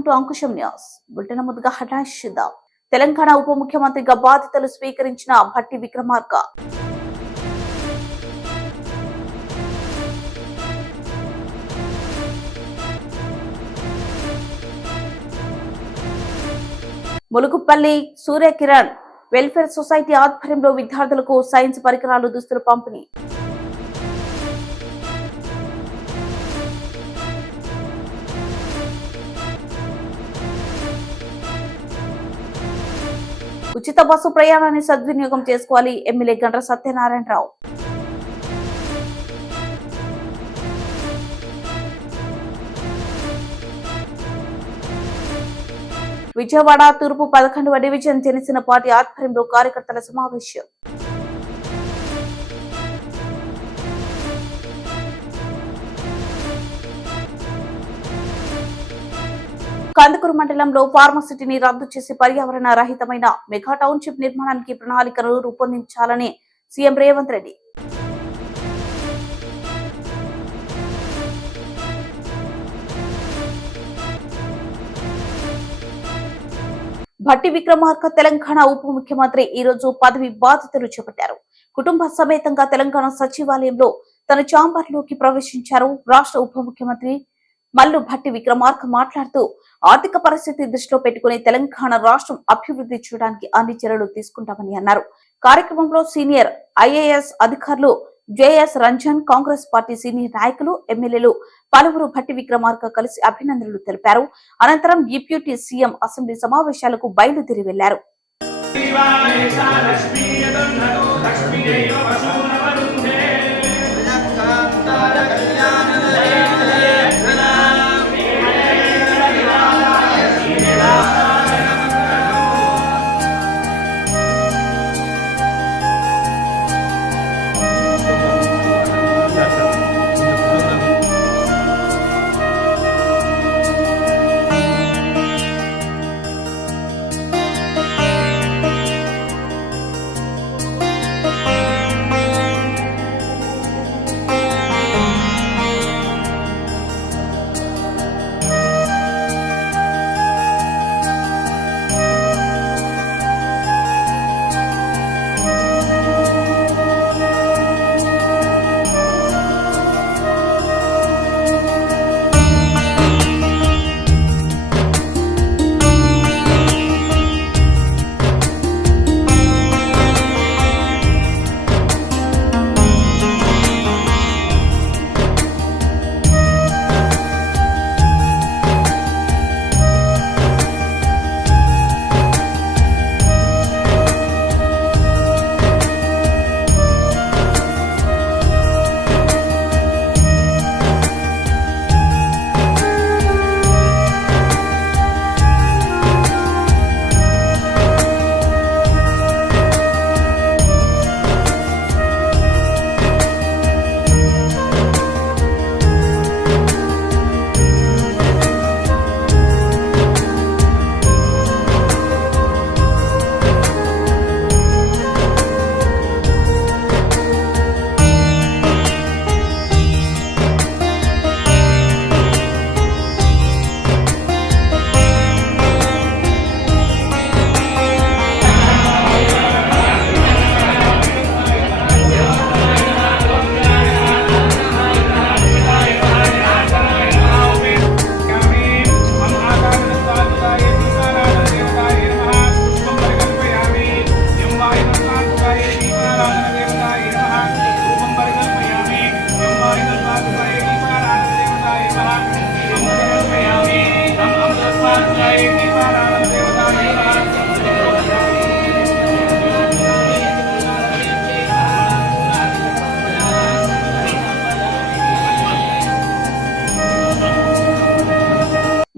Welcome to Ankusham news bulletin. ముందుగా headlines చూద్దాం. తెలంగాణ ఉప ముఖ్యమంత్రిగా బాధ్యతలు స్వీకరించిన భట్టి విక్రమార్క. ములుగుపల్లి సూర్యకిరణ్ వెల్ఫేర్ సొసైటీ ఆధ్వర్యంలో విద్యార్థులకు సైన్స్ పరికరాలు దుస్తులు పంపిణీ. ఉచిత బస్సు ప్రయాణాన్ని సద్వినియోగం చేసుకోవాలి ఎమ్మెల్యే గండ్ర సత్యనారాయణరావు. విజయవాడ తూర్పు 11వ డివిజన్ జనసేన పార్టీ ఆధ్వర్యంలో కార్యకర్తల సమావేశం. కందుకూరు మండలంలో ఫార్మసిటీని రద్దు చేసి పర్యావరణ రహితమైన మెగా టౌన్షిప్ నిర్మాణానికి ప్రణాళికను రూపొందించాలని సీఎం రేవంత్ రెడ్డి. భట్టి విక్రమార్క తెలంగాణ ఉప ముఖ్యమంత్రి ఈ రోజు పదవి బాధ్యతలు చేపట్టారు. కుటుంబ సమేతంగా తెలంగాణ సచివాలయంలో తన ఛాంబర్లోకి ప్రవేశించారు. రాష్ట్ర ఉప ముఖ్యమంత్రి మల్లు భట్టి విక్రమార్క మాట్లాడుతూ ఆర్థిక పరిస్థితి దృష్టిలో పెట్టుకుని తెలంగాణ రాష్ట్రం అభివృద్ధి చేయడానికి అన్ని చర్యలు తీసుకుంటామని అన్నారు. కార్యక్రమంలో సీనియర్ ఐఏఎస్ అధికారులు JS Ranjan, Congress party senior నాయకులు, ఎమ్మెల్యేలు పలువురు భట్టి విక్రమార్క కలిసి అభినందనలు తెలిపారు. అనంతరం డిప్యూటీ సీఎం అసెంబ్లీ సమావేశాలకు బయలుదేరి వెళ్లారు.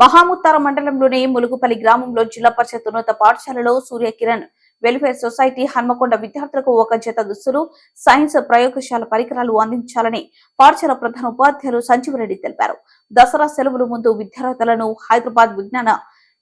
మహాముత్తార మండలంలోని ములుగుపల్లి గ్రామంలో జిల్లా పరిషత్ ఉన్నత పాఠశాలలో సూర్యకిరణ్ వెల్ఫేర్ సొసైటీ హన్మకొండ విద్యార్థులకు ఒక జత దుస్తులు, సైన్స్ ప్రయోగశాల పరికరాలు అందించాలని పాఠశాల ప్రధాన ఉపాధ్యాయులు సంజీవరెడ్డి తెలిపారు. దసరా సెలవుల ముందు విద్యార్థులను హైదరాబాద్ విజ్ఞాన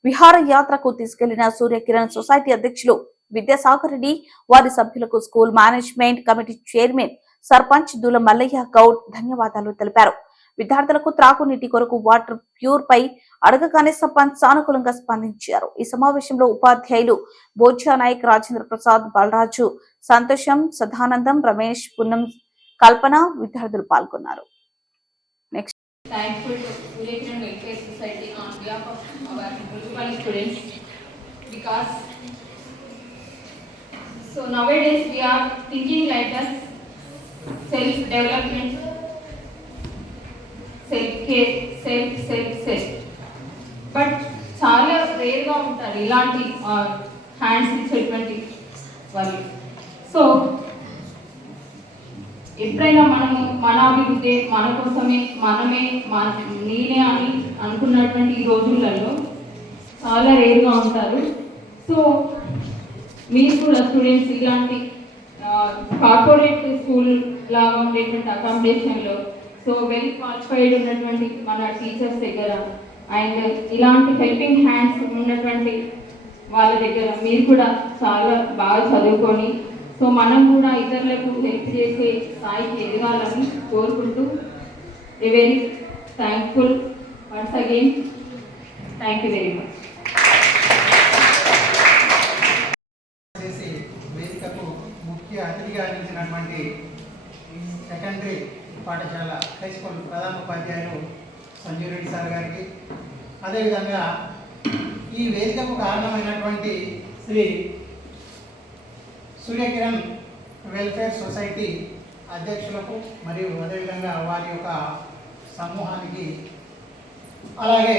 విహార యాత్రకు తీసుకెళ్లిన సూర్యకిరణ్ సొసైటీ అధ్యక్షులు విద్యాసాగర్ రెడ్డి, వారి సభ్యులకు school management committee chairman sarpanch Doola Mallaiah Goud ధన్యవాదాలు తెలిపారు. విద్యార్థులకు త్రాగునీటి కొరకు వాటర్ ప్యూర్ పై అడగగానే సర్పంచ్ సానుకూలంగా స్పందించారు. ఈ సమావేశంలో ఉపాధ్యాయులు బోధ్యా నాయక్, రాజేంద్ర ప్రసాద్, బలరాజు, సంతోషం, సదానందం, రమేష్, పున్నం, కల్పన విద్యార్థులు పాల్గొన్నారు. Thankful to Suryakran Welfare Society on behalf of our municipal students, because so nowadays we are thinking like us, self-development, self-care, self. But చాలా రేర్గా ఉంటారు ఇలాంటి హ్యాండ్స్ ఇచ్చేటువంటి వాళ్ళు. సో ఎప్పుడైనా మనము మన అభివృద్ధి మన కోసమే మనమే నేనే అని అనుకున్నటువంటి ఈ రోజులలో చాలా రేరుగా ఉంటారు. సో మీరు కూడా స్టూడెంట్స్ ఇలాంటి కార్పొరేట్ స్కూల్ లాగా ఉండేటువంటి అకామిడేషన్లో సో వెల్ క్వాలిఫైడ్ ఉన్నటువంటి మన టీచర్స్ దగ్గర అండ్ ఇలాంటి హెల్పింగ్ హ్యాండ్స్ ఉన్నటువంటి వాళ్ళ దగ్గర మీరు కూడా చాలా బాగా చదువుకొని సో మనం కూడా ఇతరులకు హెల్ప్ చేసే స్థాయికి ఎదగాలని కోరుకుంటూ very thankful once again. Thank you very much. వేదికకు ముఖ్య అతిథిగా అందించినటువంటి సెకండరీ పాఠశాల హై స్కూల్ ప్రధాన ఉపాధ్యాయులు సంజీవ్ రెడ్డి సార్ గారికి, అదేవిధంగా ఈ వేదికకు కారణమైనటువంటి శ్రీ సూర్యకిరణ్ వెల్ఫేర్ సొసైటీ అధ్యక్షులకు మరియు అదేవిధంగా వారి యొక్క సమూహానికి, అలాగే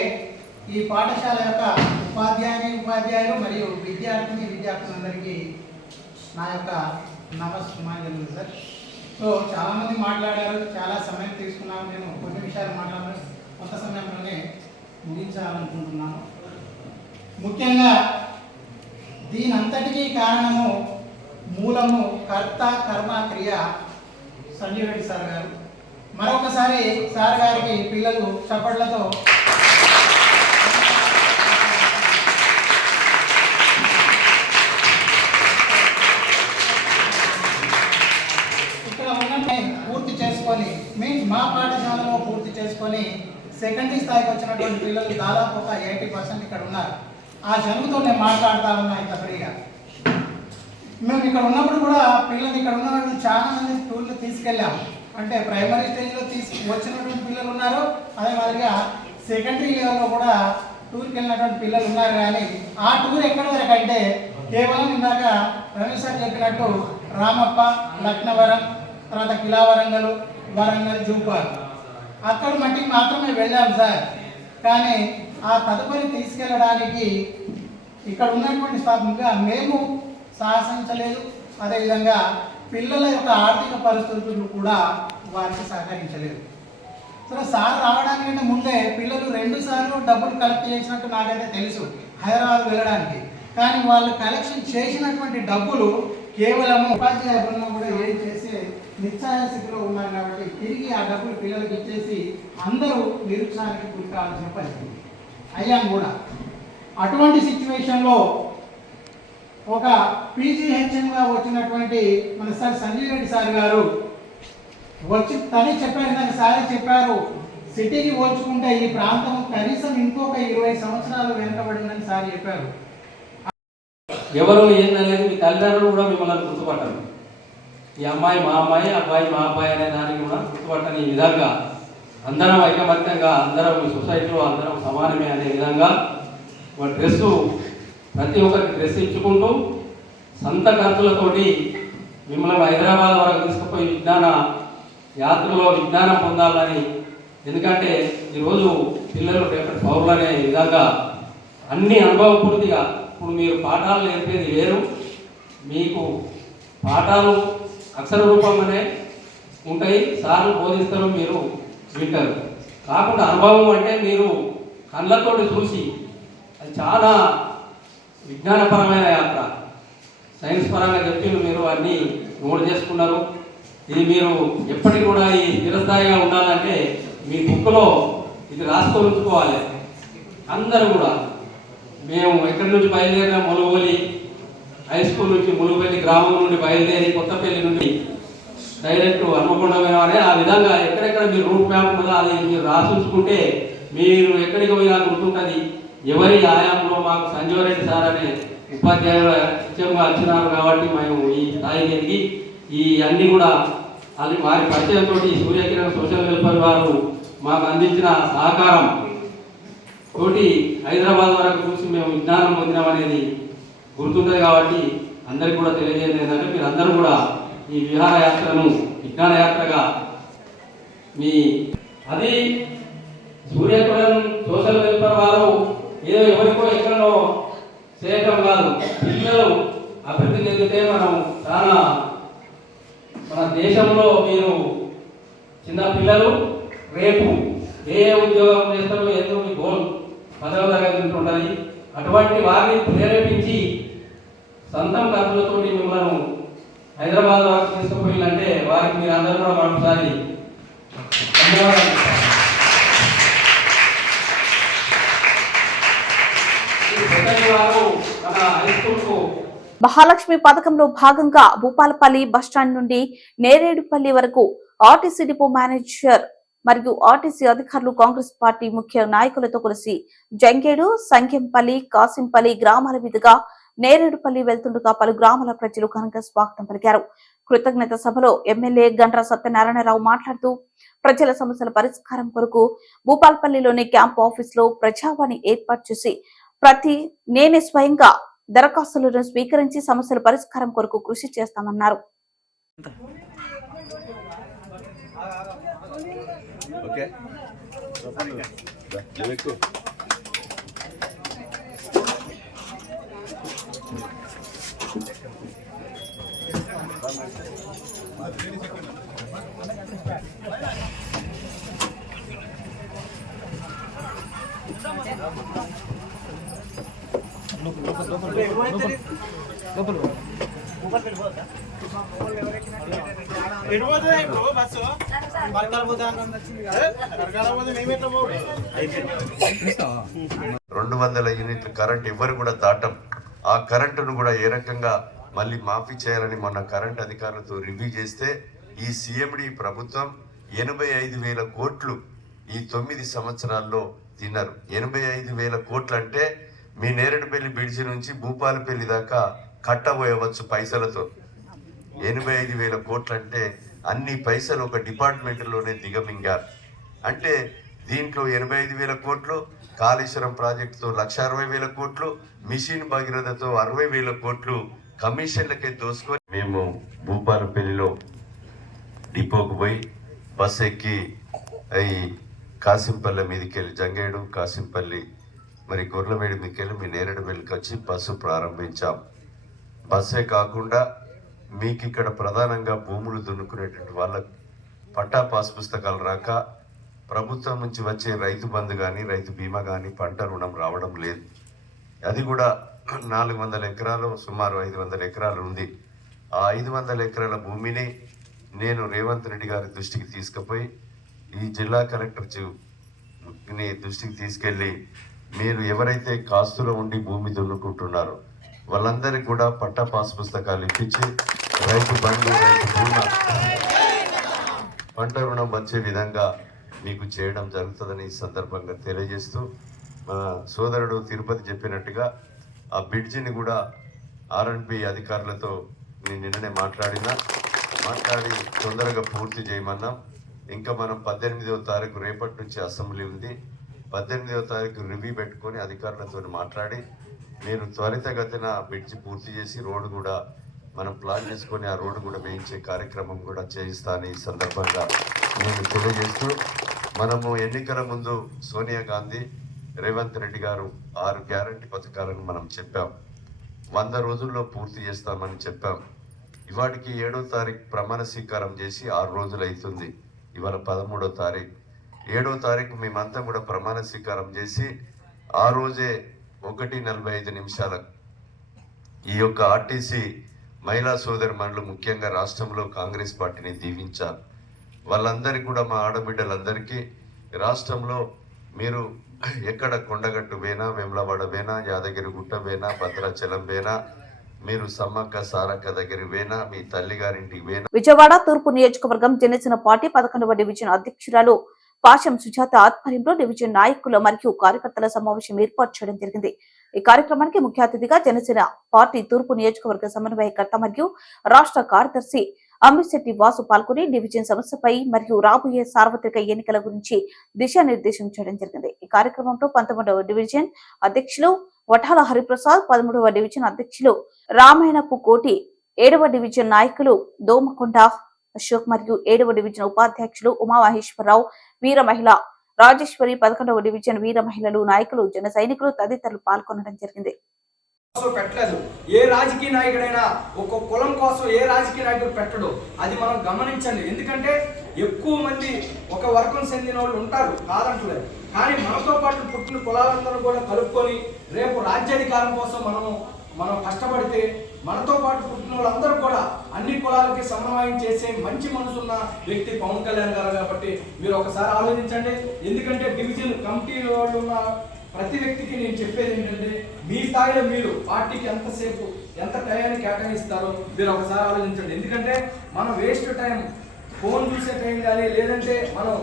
ఈ పాఠశాల యొక్క ఉపాధ్యాయులు మరియు విద్యార్థులందరికీ నా యొక్క నమస్కారం సార్. సో చాలామంది మాట్లాడారు, చాలా సమయం తీసుకున్నాను. నేను కొన్ని విషయాలు మాట్లాడాను, కొంత సమయంలోనే ముగించాలనుకుంటున్నాను. ముఖ్యంగా దీని అంతటికీ కారణము మూలము కర్త కర్మ క్రియ సంజీవ్ రెడ్డి సార్ గారు. మరొకసారి సార్ గారికి పిల్లలు చప్పట్లతో ఇక్కడ ఉన్నట్టే పూర్తి చేసుకొని మా పాఠశాలలో పూర్తి చేసుకొని సెకండరీ స్థాయికి వచ్చినటువంటి పిల్లలు దాదాపు ఒక 80% ఇక్కడ ఉన్నారు. ఆ జనుగుతో నేను మాట్లాడుతూ ఉన్నా ఇంత ఫ్రీగా. మేము ఇక్కడ ఉన్నప్పుడు కూడా పిల్లలు ఇక్కడ ఉన్న వాళ్ళు చాలా మంది టూర్లు తీసుకెళ్ళాము. అంటే ప్రైమరీ స్టేజ్లో వచ్చినటువంటి పిల్లలు ఉన్నారు, అదే మాదిరిగా సెకండరీ లెవెల్లో కూడా టూర్కి వెళ్ళినటువంటి పిల్లలు ఉన్నారు. కానీ ఆ టూర్ ఎక్కడి వరకు అంటే కేవలం ఇందాక రమేష్ సార్ చెప్పినట్టు రామప్ప, లక్నవరం, తర్వాత కిలావరంగల్, వరంగల్, జూపార్ అక్కడ మట్టికి మాత్రమే వెళ్ళాం సార్. కానీ ఆ తదుపరి తీసుకెళ్ళడానికి ఇక్కడ ఉన్నటువంటి స్థాపనగా మేము సాహసించలేదు. అదేవిధంగా పిల్లల యొక్క ఆర్థిక పరిస్థితులు కూడా వారికి సహకరించలేదు. సరే, సార్ రావడానికంటే ముందే పిల్లలు 2 సార్లు డబ్బులు కలెక్ట్ చేసినట్టు నాకైతే తెలుసు హైదరాబాద్ వెళ్ళడానికి. కానీ వాళ్ళు కలెక్షన్ చేసినటువంటి డబ్బులు కేవలం ఉపాధ్యాయ బృందం కూడా ఏం చేసే నిశ్చయ స్థితిలో ఉన్నారు. కాబట్టి తిరిగి ఆ డబ్బులు పిల్లలకి ఇచ్చేసి అందరూ నిరుత్సాహానికి గురి కావాల్సిన పరిస్థితి అయ్యాం కూడా. అటువంటి సిచ్యువేషన్లో ఒక పీజీహెచ్ఎంగా వచ్చినటువంటి మన సార్ సంజీవ్ రెడ్డి సార్ గారు వచ్చి తనే చెప్పారు, నాకు సారే చెప్పారు, సిటీకి పోల్చుకుంటే ఈ ప్రాంతం కనీసం ఇంకొక 20 సంవత్సరాలు వెనుకబడిందని సార్ చెప్పారు. ఎవరు ఏందనేది మీ తల్లిదండ్రులు కూడా మిమ్మల్ని గుర్తుపట్టరు. ఈ అమ్మాయి మా అమ్మాయి, అబ్బాయి మా అబ్బాయి అనే దానికి కూడా గుర్తుపట్టని ఈ విధంగా అందరం ఐకమత్యంగా అందరం ఈ సొసైటీలో అందరం సమానమే అనే విధంగా ఒక డ్రెస్సు ప్రతి ఒక్కరికి డ్రెస్ ఇచ్చుకుంటూ సొంత ఖర్చులతోటి మిమ్మల్ని హైదరాబాద్ వరకు తీసుకుపోయి విజ్ఞాన యాత్రలో విజ్ఞానం పొందాలని. ఎందుకంటే ఈరోజు పిల్లలు రేపటి పౌరులు అనే విధంగా అన్ని అనుభవపూర్తిగా ఇప్పుడు మీరు పాఠాలు నేర్పేది వేరు, మీకు పాఠాలు అక్షర రూపంగానే ఉంటాయి, సార్లు బోధిస్తారు, మీరు వింటారు. కాకుండా అనుభవం అంటే మీరు కళ్ళతోటి చూసి అది చాలా విజ్ఞానపరమైన యాత్ర, సైన్స్ పరంగా చెప్పి మీరు అన్నీ నోట్ చేసుకున్నారు. ఇది మీరు ఎప్పటికి కూడా ఈ స్థిరస్థాయిగా ఉండాలంటే మీ బుక్లో ఇది రాసుకొని ఉంచుకోవాలి. అందరూ కూడా మేము ఎక్కడి నుంచి బయలుదేరిన ములుగోలి హై స్కూల్ నుంచి ములుగుపల్లి గ్రామం నుండి బయలుదేరి కొత్తపల్లి నుండి డైరెక్ట్ హన్మకొండ పోయినామని ఆ విధంగా ఎక్కడెక్కడ మీరు రూట్ మ్యాప్ ఉన్నదో అది మీరు రాసుకుంటే మీరు ఎక్కడికి పోయినా గుర్తుంటుంది. ఎవరి ఆయాంలో మాకు సంజీవరెడ్డి సార్ అనే ఉపాధ్యాయులు నిత్యంగా వచ్చినారు కాబట్టి మేము ఈ స్థాయికి ఎదిగి ఈ అన్నీ కూడా అది వారి పరిచయంతో సూర్యకిరణ్ సోషల్ వెల్ఫేర్ వారు మాకు అందించిన సహకారం తోటి హైదరాబాద్ వరకు చూసి మేము విజ్ఞానం పొందినామనేది గుర్తుంటుంది. కాబట్టి అందరికీ కూడా తెలియజేయడం ఏంటంటే మీరు అందరూ కూడా ఈ విహారయాత్రను విజ్ఞాన యాత్రగా మీ అది సూర్యకిరణ్ సోషల్ వెల్ఫేర్ వారు ఏదో ఎవరికో ఎక్కడో చేయటం కాదు, పిల్లలు అభివృద్ధి చెందితే మనం చాలా మన దేశంలో మీరు చిన్న పిల్లలు రేపు ఏ ఉద్యోగం చేస్తారో ఏదో మీ గోల్ పదవ తరగతి ఉంటుంది. అటువంటి వారిని ప్రేరేపించి సొంతం ఖర్చులతో మిమ్మల్ని హైదరాబాద్ వరకు తీసుకుపోయిందంటే వారికి మీరు అందరూ కూడా మరొకసారి ధన్యవాదాలు. మహాలక్ష్మి పథకంలో భాగంగా భూపాలపల్లి బస్టాండ్ నుండి నేరేడుపల్లి వరకు ఆర్టీసీ డిపో మేనేజర్ మరియు ఆర్టీసీ అధికారులు కాంగ్రెస్ పార్టీ ముఖ్య నాయకులతో కలిసి జంగేడు, సంఖ్యంపల్లి, కాసింపల్లి గ్రామాల మీదుగా నేరేడుపల్లి వెళ్తుండగా పలు గ్రామాల ప్రజలు ఘనంగా స్వాగతం పలికారు. కృతజ్ఞత సభలో ఎమ్మెల్యే గండ్ర సత్యనారాయణరావు మాట్లాడుతూ ప్రజల సమస్యల పరిష్కారం కొరకు భూపాలపల్లిలోని క్యాంప్ ఆఫీస్ లో ప్రజావాణి ఏర్పాటు చేసి నేనే స్వయంగా దరఖాస్తులను స్వీకరించి సమస్యల పరిష్కారం కొరకు కృషి చేస్తామన్నారు. యూనిట్ల కరెంట్ ఎవరు కూడా దాటం. ఆ కరెంటును కూడా ఏ రకంగా మళ్ళీ మాఫీ చేయాలని మొన్న కరెంట్ అధికారులతో రివ్యూ చేస్తే ఈ సిఎండి ప్రభుత్వం 85,000 కోట్లు ఈ 9 సంవత్సరాల్లో తిన్నారు. 85,000 కోట్లు అంటే మీ నేరేడుపల్లి బ్రిడ్జి నుంచి భూపాలపల్లి దాకా కట్టబోయవచ్చు పైసలతో. 85,000 కోట్లు అంటే అన్ని పైసలు ఒక డిపార్ట్మెంట్లోనే దిగమింగారు. అంటే దీంట్లో 85,000 కోట్లు, కాళేశ్వరం ప్రాజెక్టుతో 1,60,000 కోట్లు, మిషన్ భగీరథతో 60,000 కోట్లు కమిషన్లకే దోసుకొని మేము భూపాలపల్లిలో డిపోకు పోయి బస్సు ఎక్కి ఈ కాసింపల్లి మీదకి వెళ్ళి జంగేడు, కాసింపల్లి, మరి గొర్రెలమేడి మీదకెళ్ళి మీ నేరేడుపల్లికి వచ్చి బస్సు ప్రారంభించాం. బస్సే కాకుండా మీకు ఇక్కడ ప్రధానంగా భూములు దున్నుకునేటువంటి వాళ్ళకు పట్టా పాస్ పుస్తకాలు రాక ప్రభుత్వం నుంచి వచ్చే రైతు బంధు కానీ రైతు బీమా కానీ పంట రుణం రావడం లేదు. అది కూడా 400 ఎకరాలు, సుమారు 500 ఎకరాలు ఉంది. ఆ 500 ఎకరాల భూమిని నేను రేవంత్ రెడ్డి గారి దృష్టికి తీసుకుపోయి ఈ జిల్లా కలెక్టర్ దృష్టికి తీసుకెళ్ళి మీరు ఎవరైతే కాస్తులో ఉండి భూమి దున్నుకుంటున్నారో వాళ్ళందరికీ కూడా పట్టా పాస్ పుస్తకాలు ఇప్పించి రైతు బంధు, రైతు బీమా, పంట రుణం వచ్చే విధంగా మీకు చేయడం జరుగుతుందని ఈ సందర్భంగా తెలియజేస్తూ, మన సోదరుడు తిరుపతి చెప్పినట్టుగా ఆ బ్రిడ్జిని కూడా R&B అధికారులతో నేను నిన్ననే మాట్లాడి తొందరగా పూర్తి చేయమన్నాం. ఇంకా మనం 18వ తారీఖు రేపటి నుంచి అసెంబ్లీ ఉంది. 18వ తారీఖు రివ్యూ పెట్టుకొని అధికారులతో మాట్లాడి మీరు త్వరితగతిన బ్రిడ్జి పూర్తి చేసి రోడ్డు కూడా మనం ప్లాన్ చేసుకొని ఆ రోడ్డు కూడా వేయించే కార్యక్రమం కూడా చేయిస్తాను ఈ సందర్భంగా నేను తెలియజేస్తూ, మనము ఎన్నికల ముందు సోనియా గాంధీ, రేవంత్ రెడ్డి గారు 6 గ్యారంటీ పథకాలను మనం చెప్పాం. 100 రోజుల్లో పూర్తి చేస్తామని చెప్పాం. ఇవాటికి 7వ తారీఖు ప్రమాణ స్వీకారం చేసి 6 రోజులు అవుతుంది. ఇవాళ 13వ తారీఖు. 7వ తారీఖు మేమంతా కూడా ప్రమాణ స్వీకారం చేసి ఆ రోజే 1:45 నిమిషాలకు ఈ యొక్క ఆర్టీసీ మహిళా సోదరిమణులు ముఖ్యంగా రాష్ట్రంలో కాంగ్రెస్ పార్టీని దీవించారు. వాళ్ళందరికీ కూడా మా ఆడబిడ్డలందరికీ రాష్ట్రంలో మీరు ఎక్కడ కొండగట్టు వేనా, వేములవాడ వేనా, యాదగిరిగుట్ట వేనా, భద్రాచలం వేనా, మీరు సమ్మక్క సారక్క దగ్గరికి పోయినా మీ తల్లి గారింటికి పోయినా. విజయవాడ తూర్పు నియోజకవర్గం జనసేన పార్టీ 11వ డివిజన్ అధ్యక్షురాలు పాశం సుజాత ఆధ్వర్యంలో డివిజన్ నాయకుల మరియు కార్యకర్తల సమావేశం ఏర్పాటు చేయడం జరిగింది. ఈ కార్యక్రమానికి ముఖ్య అతిథిగా జనసేన పార్టీ తూర్పు నియోజకవర్గ సమన్వయకర్త మరియు రాష్ట్ర కార్యదర్శి అమిశెట్టి వాసు పాల్గొని డివిజన్ సమస్యపై మరియు రాబోయే సార్వత్రిక ఎన్నికల గురించి దిశానిర్దేశం చేయడం జరిగింది. ఈ కార్యక్రమంలో 19వ డివిజన్ అధ్యక్షులు వఠాల హరిప్రసాద్, 13వ డివిజన్ అధ్యక్షులు రామాయణపు కోటి, 7వ డివిజన్ నాయకులు దోమకొండ అశోక్ మరియు 7వ డివిజన్ ఉపాధ్యక్షులు ఉమామహేశ్వరరావు, వీర మహిళ రాజేశ్వరి, 11వ డివిజన్ వీర మహిళలు నాయకులు, జన సైనికులు తదితరులు పాల్గొనడం జరిగింది. పెట్టలేదు. ఏ రాజకీయ నాయకుడైనా ఒక కులం కోసం ఏ రాజకీయ నాయకుడు పెట్టడు. అది మనం గమనించండి. ఎందుకంటే ఎక్కువ మంది ఒక వర్గం చెందిన వాళ్ళు ఉంటారు, కాదంటలేదు. కానీ మనతో పాటు పుట్టిన కులాలందరూ కూడా కలుపుకొని రేపు రాజ్యాధికారం కోసం మనం కష్టపడితే మనతో పాటు పుట్టిన వాళ్ళందరూ కూడా అన్ని కులాలకి సమన్వయం చేసే మంచి మనసున్న వ్యక్తి పవన్ కళ్యాణ్ గారు. కాబట్టి మీరు ఒకసారి ఆలోచించండి. ఎందుకంటే డివిజన్ కమిటీ వాళ్ళు ఉన్న ప్రతి వ్యక్తికి నేను చెప్పేది ఏంటంటే మీ స్థాయిలో మీరు పార్టీకి ఎంత టైంని కేటాయిస్తారో మీరు ఒకసారి ఆలోచించండి. ఎందుకంటే మనం వేస్ట్ టైం ఫోన్ చూసే టైం కానీ లేదంటే మనం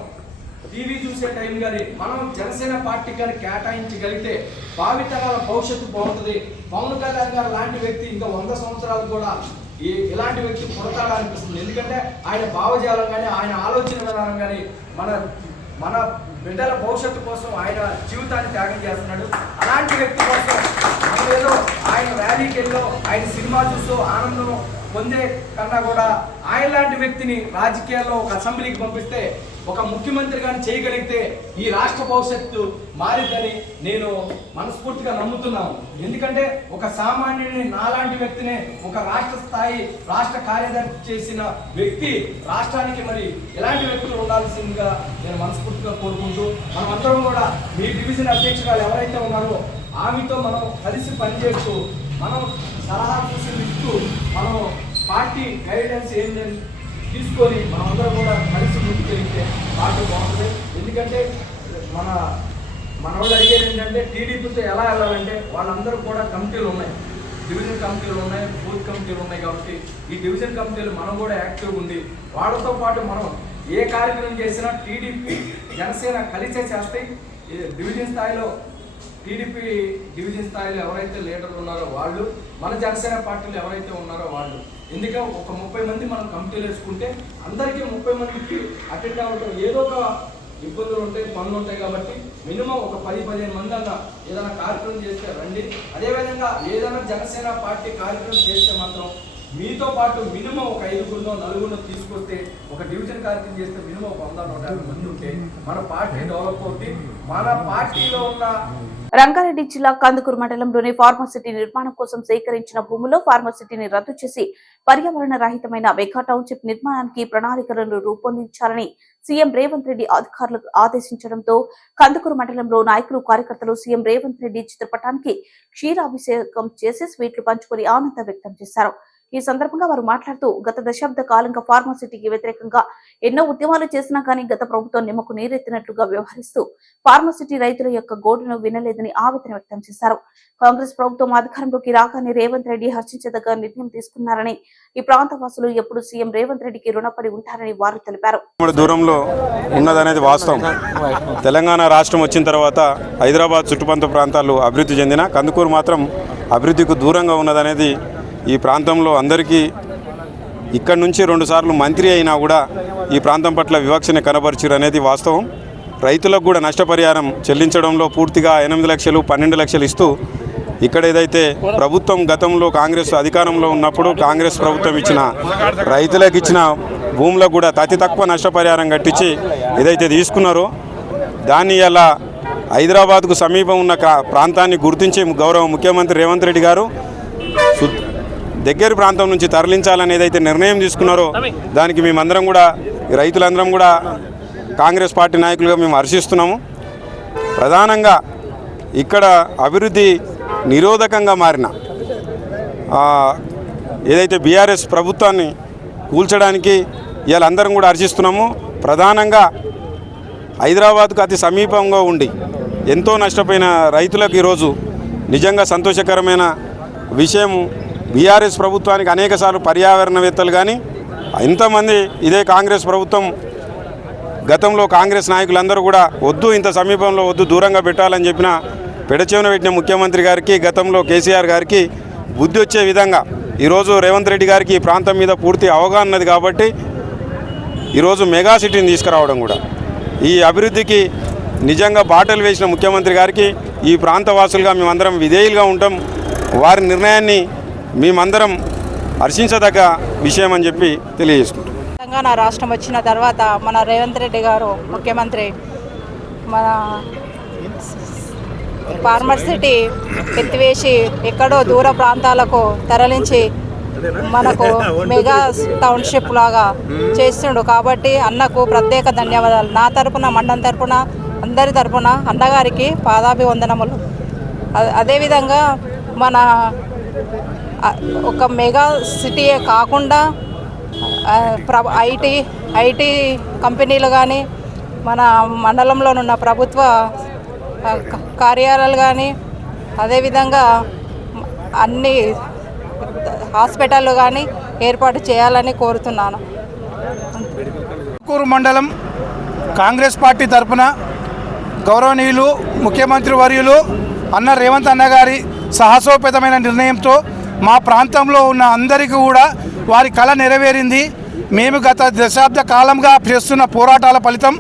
టీవీ చూసే టైం కానీ మనం జనసేన పార్టీ కానీ కేటాయించగలిగితే భావితరాల భవిష్యత్తు బాగుంటుంది. పవన్ కళ్యాణ్ గారు లాంటి వ్యక్తి ఇంకా 100 సంవత్సరాలు కూడా ఇలాంటి వ్యక్తి పుడతాడా అనిపిస్తుంది. ఎందుకంటే ఆయన భావజాలం కానీ ఆయన ఆలోచన విధానం కానీ మన బిడ్డల భవిష్యత్తు కోసం ఆయన జీవితాన్ని త్యాగం చేస్తున్నాడు. అలాంటి వ్యక్తి కోసం మనం ఏదో ఆయన ర్యాలీకి వెళ్ళో ఆయన సినిమా చూసో ఆనందం పొందే కన్నా కూడా ఆయన లాంటి వ్యక్తిని రాజకీయాల్లో ఒక అసెంబ్లీకి పంపిస్తే ఒక ముఖ్యమంత్రి కానీ చేయగలిగితే ఈ రాష్ట్ర భవిష్యత్తు మారిద్దని నేను మనస్ఫూర్తిగా నమ్ముతున్నాను. ఎందుకంటే ఒక సామాన్యుడిని నాలాంటి వ్యక్తినే ఒక రాష్ట్ర కార్యదర్శి చేసిన వ్యక్తి రాష్ట్రానికి మరి ఎలాంటి వ్యక్తులు ఉండాల్సిందిగా నేను మనస్ఫూర్తిగా కోరుకుంటూ మనమందరం కూడా మీ డివిజన్ అధ్యక్షురాలు ఎవరైతే ఉన్నారో ఆమెతో మనం కలిసి పనిచేస్తూ మనం సలహా సూచనలు ఇస్తూ మనం పార్టీ గైడెన్స్ ఏంటని తీసుకొని మనమందరం కూడా కలిసి ముందుకు వెళ్తే పార్టీ బాగుంటుంది. ఎందుకంటే మన వాళ్ళు అడిగేది ఏంటంటే టీడీపీతో ఎలా వెళ్ళాలంటే వాళ్ళందరూ కూడా కమిటీలు ఉన్నాయి, డివిజన్ కమిటీలు ఉన్నాయి, బూత్ కమిటీలు ఉన్నాయి. కాబట్టి ఈ డివిజన్ కమిటీలు మనం కూడా యాక్టివ్గా ఉండి వాళ్ళతో పాటు మనం ఏ కార్యక్రమం చేసినా టీడీపీ జనసేన కలిసే చేస్తాయి. డివిజన్ స్థాయిలో టీడీపీ డివిజన్ స్థాయిలో ఎవరైతే లీడర్లు ఉన్నారో వాళ్ళు, మన జనసేన పార్టీలు ఎవరైతే ఉన్నారో వాళ్ళు. ఎందుకంటే ఒక 30 మంది మనం కమిటీలు వేసుకుంటే అందరికీ 30 మందికి అటెండ్ అవ్వడం ఏదో ఒక ఇబ్బందులు ఉంటాయి, పనులు ఉంటాయి. కాబట్టి మినిమం ఒక 10-15 మంది అన్న ఏదైనా కార్యక్రమం చేస్తే రండి. అదేవిధంగా ఏదైనా జనసేన పార్టీ కార్యక్రమం చేస్తే మాత్రం మీతో పాటు మినిమం ఒక 5-4 తీసుకొస్తే ఒక డివిజన్ కార్యక్రమం చేస్తే మినిమం 100-150 మంది ఉంటే మన పార్టీ డెవలప్ అవుతుంది. మన పార్టీలో ఉన్న రంగారెడ్డి జిల్లా కందుకూరు మండలంలోని ఫార్మసిటీ నిర్మాణం కోసం సేకరించిన భూముల్లో ఫార్మసిటీని రద్దు చేసి పర్యావరణ రహితమైన మెగా టౌన్షిప్ నిర్మాణానికి ప్రణాళికలను రూపొందించాలని సీఎం రేవంత్ రెడ్డి అధికారులకు ఆదేశించడంతో కందుకూరు మండలంలో నాయకులు కార్యకర్తలు సీఎం రేవంత్ రెడ్డి చిత్రపటానికి క్షీరాభిషేకం చేసి స్వీట్లు పంచుకొని ఆనందం వ్యక్తం చేశారు. ఈ సందర్భంగా వారు మాట్లాడుతూ గత దశాబ్ద కాలంగా ఫార్మసిటీకి వ్యతిరేకంగా ఎన్నో ఉద్యమాలు చేసినా కానీ గత ప్రభుత్వం నిమ్మకు నీరెత్తినట్లుగా వ్యవహరిస్తూ ఫార్మసిటీ రైతుల యొక్క గోడును వినలేదని ఆవేదన వ్యక్తం చేశారు. కాంగ్రెస్ ప్రభుత్వం అధికారంలోకి రాగానే రేవంత్ రెడ్డి హర్షించదగ్గ నిర్ణయం తీసుకున్నారని, ఈ ప్రాంత వాసులు ఎప్పుడు సీఎం రేవంత్ రెడ్డికి రుణపడి ఉంటారని వారు తెలిపారు. దూరంలో ఉన్నదనేది వాస్తవం. తెలంగాణ రాష్ట్రం వచ్చిన తర్వాత హైదరాబాద్ చుట్టుపక్కల ప్రాంతాలు అభివృద్ధి చెందిన కందుకూరు మాత్రం అభివృద్ధికి దూరంగా ఉన్నదనేది ఈ ప్రాంతంలో అందరికీ, ఇక్కడి నుంచి 2 సార్లు మంత్రి అయినా కూడా ఈ ప్రాంతం పట్ల వివక్షని కనబరిచారు అనేది వాస్తవం. రైతులకు కూడా నష్టపరిహారం చెల్లించడంలో పూర్తిగా 8 లక్షలు 12 లక్షలు ఇస్తూ ఇక్కడ ఏదైతే ప్రభుత్వం గతంలో కాంగ్రెస్ అధికారంలో ఉన్నప్పుడు కాంగ్రెస్ ప్రభుత్వం ఇచ్చిన రైతులకు ఇచ్చిన భూములకు కూడా అతి తక్కువ నష్టపరిహారం కట్టించి ఏదైతే తీసుకున్నారో దాన్ని ఇలా హైదరాబాద్కు సమీపం ఉన్న ప్రాంతాన్ని గుర్తించి గౌరవ ముఖ్యమంత్రి రేవంత్ రెడ్డి గారు దగ్గర ప్రాంతం నుంచి తరలించాలని ఏదైతే నిర్ణయం తీసుకున్నారో దానికి మేమందరం కూడా రైతులందరం కూడా కాంగ్రెస్ పార్టీ నాయకులుగా మేము హర్షిస్తున్నాము. ప్రధానంగా ఇక్కడ అభివృద్ధి నిరోధకంగా మారిన ఏదైతే బీఆర్ఎస్ ప్రభుత్వాన్ని కూల్చడానికి ఇవాళ అందరం కూడా హర్షిస్తున్నాము. ప్రధానంగా హైదరాబాద్కు అతి సమీపంగా ఉండి ఎంతో నష్టపోయిన రైతులకు ఈరోజు నిజంగా సంతోషకరమైన విషయం. బీఆర్ఎస్ ప్రభుత్వానికి అనేకసార్లు పర్యావరణవేత్తలు కానీ ఎంతమంది ఇదే కాంగ్రెస్ ప్రభుత్వం గతంలో కాంగ్రెస్ నాయకులందరూ కూడా వద్దు, ఇంత సమీపంలో వద్దు, దూరంగా పెట్టాలని చెప్పిన పెడచెవిన పెట్టిన ముఖ్యమంత్రి గారికి, గతంలో కేసీఆర్ గారికి బుద్ధి వచ్చే విధంగా ఈరోజు రేవంత్ రెడ్డి గారికి ఈ ప్రాంతం మీద పూర్తి అవగాహన ఉన్నది కాబట్టి ఈరోజు మెగా సిటీని తీసుకురావడం కూడా ఈ అభివృద్ధికి నిజంగా బాటలు వేసిన ముఖ్యమంత్రి గారికి ఈ ప్రాంత వాసులుగా మేమందరం విధేయులుగా ఉంటాం. వారి నిర్ణయాన్ని మేమందరం హర్షించదగ్గ విషయం అని చెప్పి తెలియజేసుకుంటాం. తెలంగాణ రాష్ట్రం వచ్చిన తర్వాత మన రేవంత్ రెడ్డి గారు ముఖ్యమంత్రి మన ఫార్మర్ సిటీ ఎత్తివేసి ఎక్కడో దూర ప్రాంతాలకు తరలించి మనకు మెగా టౌన్షిప్ లాగా చేస్తుండు. కాబట్టి అన్నకు ప్రత్యేక ధన్యవాదాలు. నా తరపున, మండలం తరపున, అందరి తరపున అన్నగారికి పాదాభివందనములు. అదేవిధంగా మన ఒక మెగా సిటీయే కాకుండా ఐటీ కంపెనీలు కానీ, మన మండలంలోనున్న ప్రభుత్వ కార్యాలయాలు కానీ, అదేవిధంగా అన్ని హాస్పిటళ్ళు కానీ ఏర్పాటు చేయాలని కోరుతున్నాను. కందుకూరు మండలం కాంగ్రెస్ పార్టీ తరఫున గౌరవనీయులు ముఖ్యమంత్రి వర్యులు అన్న రేవంత్ అన్న గారి సాహసోపేతమైన నిర్ణయంతో మా ప్రాంతంలో ఉన్న అందరికీ కూడా వారి కళ నెరవేరింది. మేము గత దశాబ్ద కాలంగా చేస్తున్న పోరాటాల ఫలితం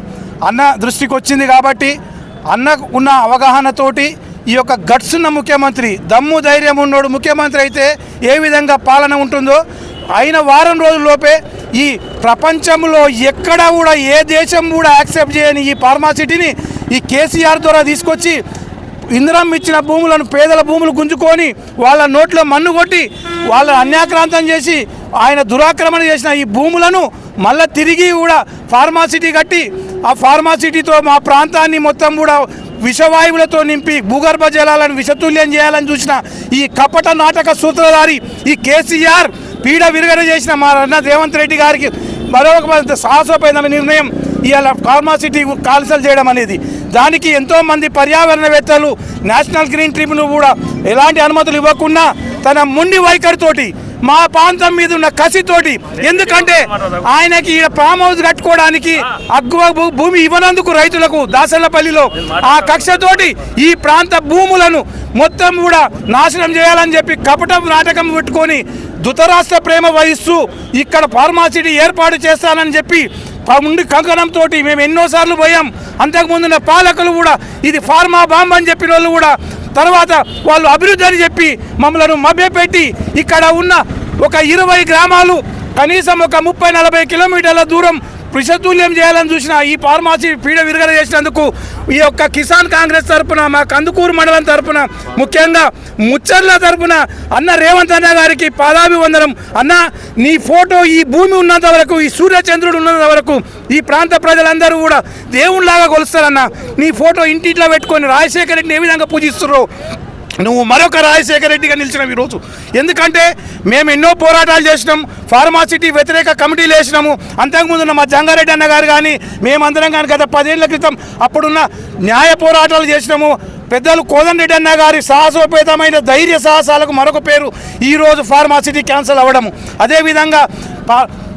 అన్న దృష్టికి వచ్చింది. కాబట్టి అన్న ఉన్న అవగాహనతోటి ఈ యొక్క గట్స్ ఉన్న ముఖ్యమంత్రి, దమ్ము ధైర్యం ఉన్నోడు ముఖ్యమంత్రి అయితే ఏ విధంగా పాలన ఉంటుందో అయిన వారం రోజుల్లోపే ఈ ప్రపంచంలో ఎక్కడ కూడా ఏ దేశం కూడా యాక్సెప్ట్ చేయని ఈ ఫార్మాసిటీని ఈ కేసీఆర్ ద్వారా తీసుకొచ్చి ఇందిరం ఇచ్చిన భూములను, పేదల భూములు గుంజుకొని వాళ్ళ నోట్లో మన్ను కొట్టి వాళ్ళ అన్యాక్రాంతం చేసి ఆయన దురాక్రమణ చేసిన ఈ భూములను మళ్ళీ తిరిగి కూడా ఫార్మాసిటీ కట్టి ఆ ఫార్మాసిటీతో మా ప్రాంతాన్ని మొత్తం కూడా విషవాయువులతో నింపి భూగర్భ జలాలను విషతుల్యం చేయాలని చూసిన ఈ కపట నాటక సూత్రధారి ఈ కేసీఆర్ పీడ విరగడ చేసిన మా అన్న రేవంత్ రెడ్డి గారికి మరొక సాహసోపేతమైన నిర్ణయం ఇవాళ ఫార్మాసిటీ కాల్సల్ చేయడం అనేది. దానికి ఎంతోమంది పర్యావరణవేత్తలు, నేషనల్ గ్రీన్ ట్రిబ్యునల్ కూడా ఎలాంటి అనుమతులు ఇవ్వకుండా తన మొండి వైఖరితోటి మా ప్రాంతం మీద ఉన్న కసితోటి, ఎందుకంటే ఆయనకి ఫామ్ హౌస్ కట్టుకోవడానికి అగ్గువ భూమి ఇవ్వనందుకు రైతులకు దాసల్లపల్లిలో ఆ కక్షతోటి ఈ ప్రాంత భూములను మొత్తం కూడా నాశనం చేయాలని చెప్పి కపట నాటకం పెట్టుకొని ధృతరాష్ట్ర ప్రేమ వహిస్తూ ఇక్కడ ఫార్మాసిటీ ఏర్పాటు చేస్తానని చెప్పి ఉండి కంకణంతో మేము ఎన్నోసార్లు పోయాం. అంతకుముందున్న పాలకులు కూడా ఇది ఫార్మా బాంబ్ అని చెప్పిన వాళ్ళు కూడా తర్వాత వాళ్ళు అభివృద్ధి అని చెప్పి మమ్మల్ని మభ్యపెట్టి ఇక్కడ ఉన్న ఒక 20 గ్రామాలు కనీసం ఒక 30-40 కిలోమీటర్ల దూరం విషతుల్యం చేయాలని చూసిన ఈ ఫార్మాసీ పీడ విరగడ చేసినందుకు ఈ యొక్క కిసాన్ కాంగ్రెస్ తరఫున, మా కందుకూరు మండలం తరఫున, ముఖ్యంగా ముచ్చర్ల తరఫున అన్న రేవంత్ అన్న గారికి పాదాభివందనం. అన్న నీ ఫోటో ఈ భూమి ఉన్నంత వరకు, ఈ సూర్యచంద్రుడు ఉన్నంత వరకు ఈ ప్రాంత ప్రజలందరూ కూడా దేవుళ్ళలాగా కొలుస్తారన్న. నీ ఫోటో ఇంటిట్లో పెట్టుకొని రాజశేఖర రెడ్డిని ఏ విధంగా పూజిస్తున్నారో నువ్వు మరొక రాజశేఖర రెడ్డిగా నిలిచినావు ఈరోజు. ఎందుకంటే మేము ఎన్నో పోరాటాలు చేసినాం, ఫార్మాసిటీ వ్యతిరేక కమిటీలు వేసినాము. అంతకుముందు మా జంగారెడ్డి అన్న గారు కానీ మేమందరం కానీ గత 10 ఏళ్ల క్రితం అప్పుడున్న న్యాయ పోరాటాలు చేసినాము. పెద్దలు కోదండరెడ్డి అన్న గారి సాహసోపేతమైన ధైర్య సాహసాలకు మరొక పేరు ఈరోజు ఫార్మాసిటీ క్యాన్సల్ అవ్వడము. అదేవిధంగా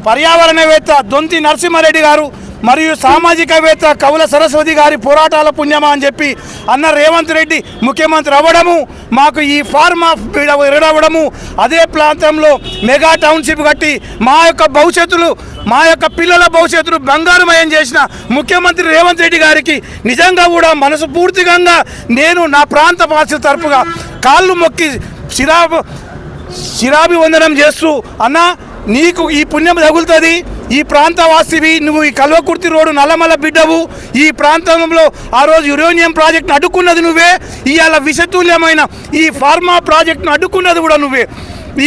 పర్యావరణవేత్త దొంతి నరసింహారెడ్డి గారు మరియు సామాజికవేత్త కవుల సరస్వతి గారి పోరాటాల పుణ్యమా అని చెప్పి అన్న రేవంత్ రెడ్డి ముఖ్యమంత్రి అవ్వడము, మాకు ఈ ఫార్మా విరడవడము, అదే ప్రాంతంలో మెగా టౌన్షిప్ కట్టి మా యొక్క భవిష్యత్తులు, మా యొక్క పిల్లల భవిష్యత్తులు బంగారుమయం చేసిన ముఖ్యమంత్రి రేవంత్ రెడ్డి గారికి నిజంగా కూడా మనస్ఫూర్తిగా నేను నా ప్రాంత వాసుల తరపుగా కాళ్ళు మొక్కి శిరాభివందనం చేస్తూ అన్న నీకు ఈ పుణ్యం తగులుతుంది. ఈ ప్రాంతవాసివి నువ్వు, ఈ కల్వకుర్తి రోడ్డు నల్లమల్ల బిడ్డవు. ఈ ప్రాంతంలో ఆ రోజు యురేనియం ప్రాజెక్టును అడ్డుకున్నది నువ్వే, ఇవాళ విషతుల్యమైన ఈ ఫార్మా ప్రాజెక్టును అడ్డుకున్నది కూడా నువ్వే.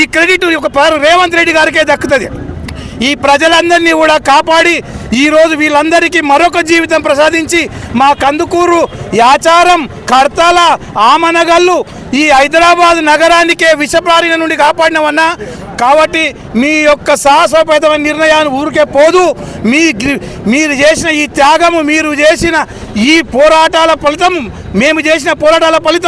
ఈ క్రెడిట్ ఒక రేవంత్ రెడ్డి గారికే దక్కుతుంది. ఈ ప్రజలందరినీ కూడా కాపాడి ఈరోజు వీళ్ళందరికీ మరొక జీవితం ప్రసాదించి మా కందుకూరు, యాచారం, కర్తాల, ఆమనగల్లు, ఈ హైదరాబాద్ నగరానికే విషప్రారిన నుండి కాపాడినవన్నా. కాబట్టి మీ యొక్క సాహసోపేతమైన నిర్ణయాన్ని ఊరికే పోదు. మీరు చేసిన ఈ త్యాగము, మీరు చేసిన ఈ పోరాటాల ఫలితం, మేము చేసిన పోరాటాల ఫలితం